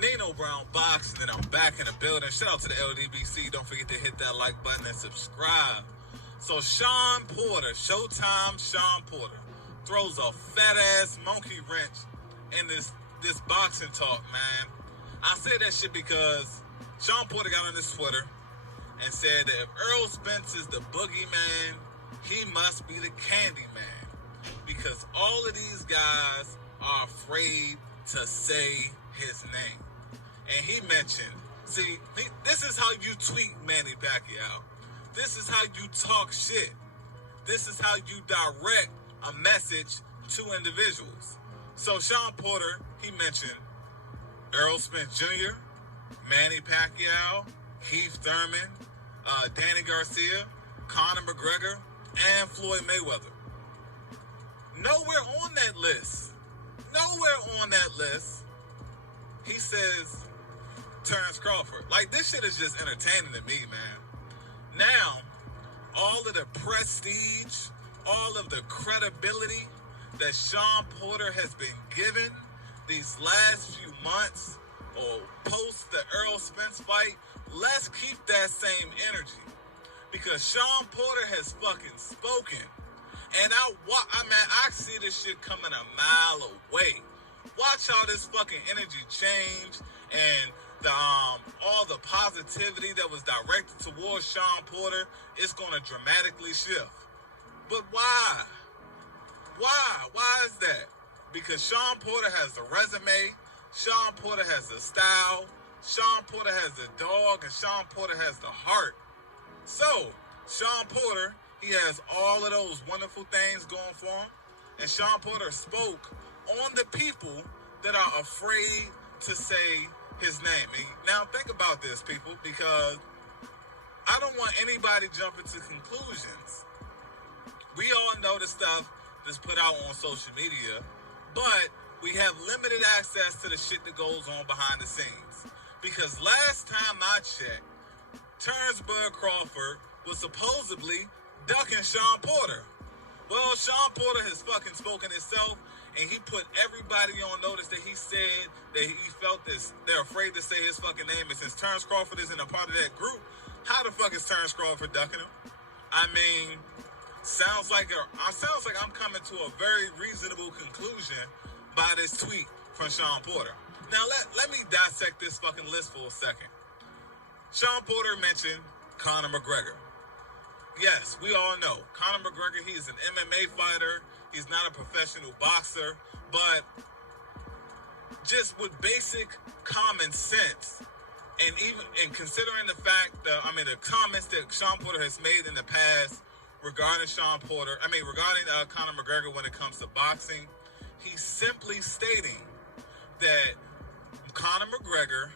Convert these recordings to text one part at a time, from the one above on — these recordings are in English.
Nino Brown Boxing, and I'm back in the building. Shout out to the LDBC. Don't forget to hit that like button and subscribe. So Shawn Porter, Showtime Shawn Porter, throws a fat-ass monkey wrench in this boxing talk, man. I say that shit because Shawn Porter got on his Twitter and said that if Earl Spence is the boogeyman, he must be the candy man. Because all of these guys are afraid to say his name. And he mentioned, see, this is how you tweet Manny Pacquiao. This is how you talk shit. This is how you direct a message to individuals. So Shawn Porter, he mentioned Earl Spence Jr., Manny Pacquiao, Keith Thurman, Danny Garcia, Conor McGregor, and Floyd Mayweather. Nowhere on that list, he says Terrence Crawford. Like, this shit is just entertaining to me, man. Now, all of the prestige, all of the credibility that Shawn Porter has been given these last few months or post the Earl Spence fight, let's keep that same energy. Because Shawn Porter has fucking spoken. And I see this shit coming a mile away. Watch how this fucking energy change and the all the positivity that was directed towards Shawn Porter is going to dramatically shift. But why? Why is that? Because Shawn Porter has the resume, Shawn Porter has the style, Shawn Porter has the dog, and Shawn Porter has the heart. So, Shawn Porter, he has all of those wonderful things going for him. And Shawn Porter spoke on the people that are afraid to say his name. And now think about this, people, because I don't want anybody jumping to conclusions. We all know the stuff that's put out on social media, but we have limited access to the shit that goes on behind the scenes. Because last time I checked, Terrence Crawford was supposedly ducking Shawn Porter. Well, Shawn Porter has fucking spoken himself, and he put everybody on notice that he said that he felt this. They're afraid to say his fucking name, and since Terrence Crawford isn't a part of that group, how the fuck is Terrence Crawford ducking him? I mean, sounds like I'm coming to a very reasonable conclusion by this tweet from Shawn Porter. Now let me dissect this fucking list for a second. Shawn Porter mentioned Conor McGregor. Yes, we all know Conor McGregor, he's an MMA fighter. He's not a professional boxer, but just with basic common sense, and considering the fact that, the comments that Shawn Porter has made in the past regarding Conor McGregor when it comes to boxing, he's simply stating that Conor McGregor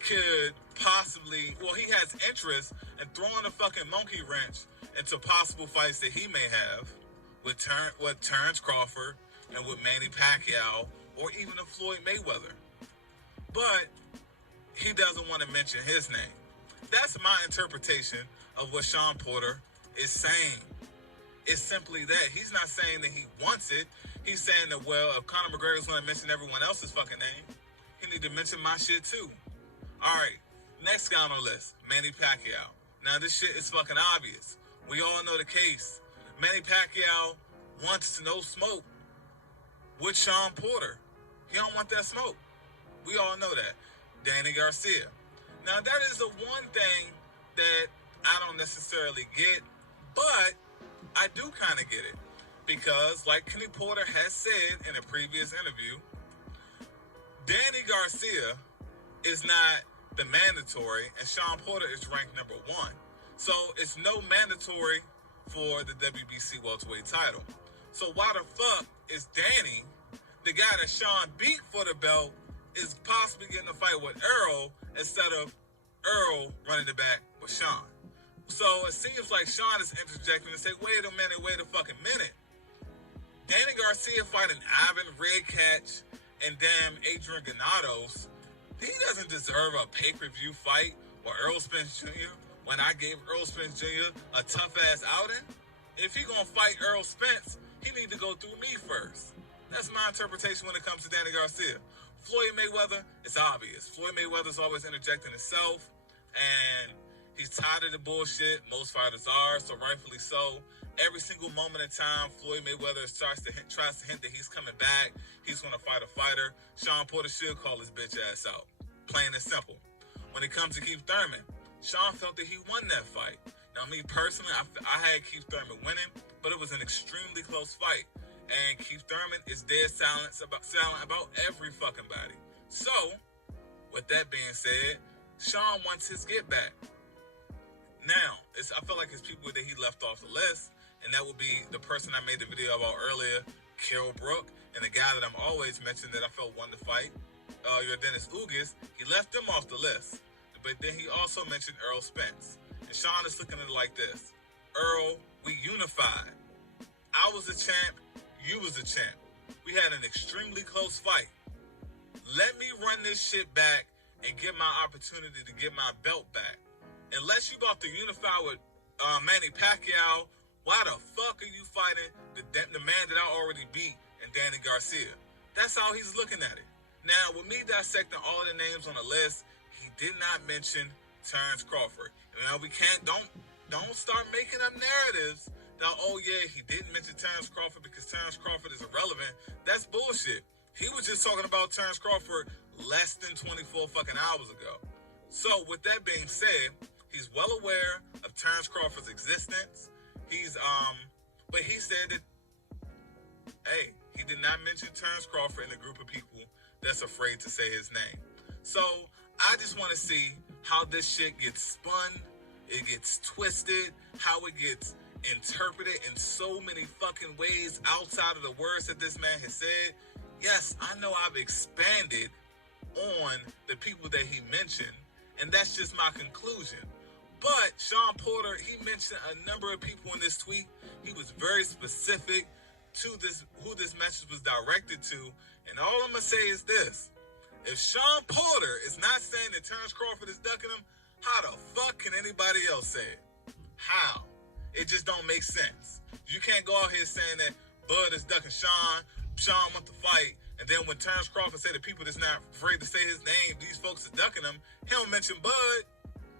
could possibly, he has interest in throwing a fucking monkey wrench into possible fights that he may have with Terrence Crawford and with Manny Pacquiao or even a Floyd Mayweather. But he doesn't want to mention his name. That's my interpretation of what Shawn Porter is saying. It's simply that. He's not saying that he wants it. He's saying that, if Conor McGregor is going to mention everyone else's fucking name, he need to mention my shit too. All right, next guy on the list, Manny Pacquiao. Now, this shit is fucking obvious. We all know the case. Manny Pacquiao wants no smoke with Shawn Porter. He don't want that smoke. We all know that. Danny Garcia. Now, that is the one thing that I don't necessarily get, but I do kind of get it. Because, like Kenny Porter has said in a previous interview, Danny Garcia is not the mandatory, and Shawn Porter is ranked number 1. So it's no mandatory for the WBC welterweight title. So why the fuck is Danny, the guy that Shawn beat for the belt, is possibly getting a fight with Earl instead of Earl running the back with Shawn? So it seems like Shawn is interjecting and say, wait a fucking minute. Danny Garcia fighting Ivan Redkach and damn Adrian Granados, he doesn't deserve a pay-per-view fight with Earl Spence Jr. when I gave Earl Spence Jr. a tough-ass outing. If he gonna fight Earl Spence, he need to go through me first. That's my interpretation when it comes to Danny Garcia. Floyd Mayweather, it's obvious. Floyd Mayweather's always interjecting himself, and he's tired of the bullshit. Most fighters are, so rightfully so. Every single moment in time, Floyd Mayweather tries to hint that he's coming back. He's going to fight a fighter. Shawn Porter should call his bitch ass out. Plain and simple. When it comes to Keith Thurman, Shawn felt that he won that fight. Now, me personally, I had Keith Thurman winning, but it was an extremely close fight. And Keith Thurman is dead silent about every fucking body. So, with that being said, Shawn wants his get back. Now, I feel like it's people that he left off the list, and that would be the person I made the video about earlier, Carol Brook, and the guy that I'm always mentioning that I felt won the fight, your Dennis Ugas. He left them off the list. But then he also mentioned Errol Spence. And Shawn is looking at it like this. Earl, we unified. I was the champ, you was the champ. We had an extremely close fight. Let me run this shit back and get my opportunity to get my belt back. Unless you about to unify with Manny Pacquiao, why the fuck are you fighting the man that I already beat and Danny Garcia? That's how he's looking at it. Now, with me dissecting all of the names on the list, he did not mention Terrence Crawford. Now, don't start making up narratives that, oh yeah, he didn't mention Terrence Crawford because Terrence Crawford is irrelevant. That's bullshit. He was just talking about Terrence Crawford less than 24 fucking hours ago. So, with that being said, he's well aware of Terrence Crawford's existence. But he said that, hey, he did not mention Terrence Crawford in the group of people that's afraid to say his name. So, I just want to see how this shit gets spun, it gets twisted, how it gets interpreted in so many fucking ways outside of the words that this man has said. Yes, I know I've expanded on the people that he mentioned, and that's just my conclusion. But Shawn Porter, he mentioned a number of people in this tweet. He was very specific to who this message was directed to. And all I'm going to say is this. If Shawn Porter is not saying that Terrence Crawford is ducking him, how the fuck can anybody else say it? How? It just don't make sense. You can't go out here saying that Bud is ducking Shawn wants to fight, and then when Terrence Crawford said that people that's not afraid to say his name, these folks are ducking him, he don't mention Bud.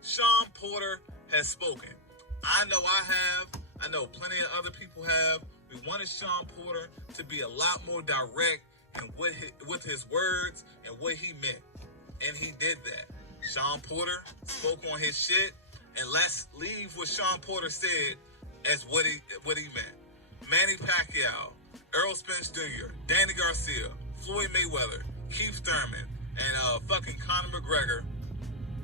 Shawn Porter has spoken. I know I have. I know plenty of other people have. We wanted Shawn Porter to be a lot more direct in with his words and what he meant. And he did that. Shawn Porter spoke on his shit, and let's leave what Shawn Porter said as what he meant. Manny Pacquiao, Errol Spence Jr., Danny Garcia, Floyd Mayweather, Keith Thurman, and fucking Conor McGregor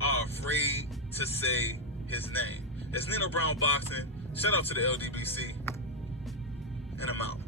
are afraid to say his name. It's Nino Brown Boxing. Shout out to the LDBC. And I'm out.